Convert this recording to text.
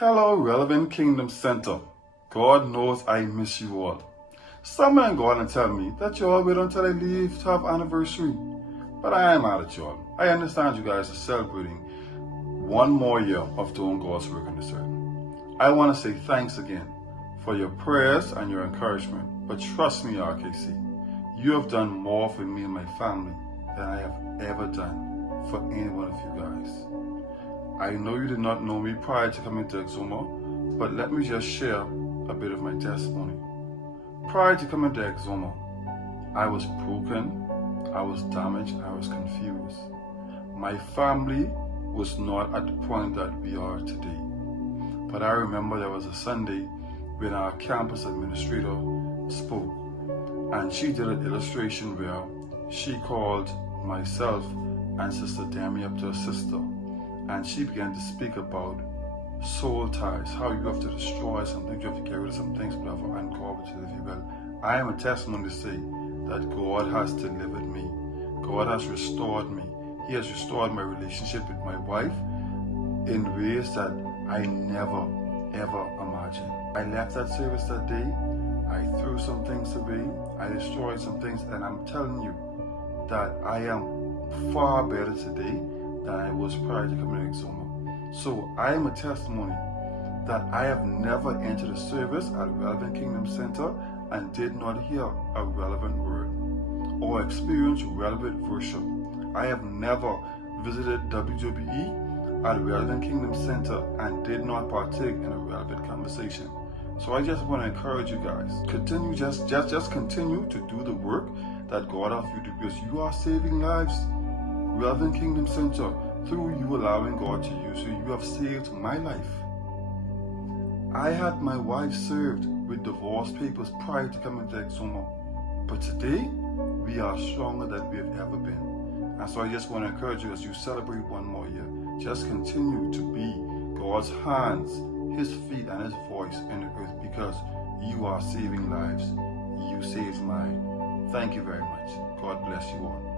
Hello, Relevant Kingdom Center. God knows I miss you all. Some men go on and tell me that y'all wait until I leave to have anniversary. But I am mad at y'all. I understand you guys are celebrating one more year of doing God's work in this earth. I want to say thanks again for your prayers and your encouragement. But trust me, RKC, you have done more for me and my family than I have ever done for any one of you guys. I know you did not know me prior to coming to Exuma, but let me just share a bit of my testimony. Prior to coming to Exuma, I was broken, I was damaged, I was confused. My family was not at the point that we are today. But I remember there was a Sunday when our campus administrator spoke, and she did an illustration where she called myself and Sister Demi up to her sister, and she began to speak about soul ties, how you have to destroy something, you have to get rid of some things, whatever, and God will, if you will. I am a testimony to say that God has delivered me. God has restored me. He has restored my relationship with my wife in ways that I never, ever imagined. I left that service that day. I threw some things away. I destroyed some things, and I'm telling you that I am far better today than I was prior to coming to Exuma. So I am a testimony that I have never entered a service at Relevant Kingdom Center and did not hear a relevant word or experience relevant worship. I have never visited WWE at Relevant Kingdom Center and did not partake in a relevant conversation. So I just want to encourage you guys, continue, just continue to do the work that God has you to do, because you are saving lives. Relevant Kingdom Center, through you allowing God to use you, you have saved my life. I had my wife served with divorce papers prior to coming to Exuma, but today we are stronger than we have ever been. And so I just want to encourage you, as you celebrate one more year, just continue to be God's hands, His feet, and His voice in the earth, because you are saving lives. You saved mine. Thank you very much. God bless you all.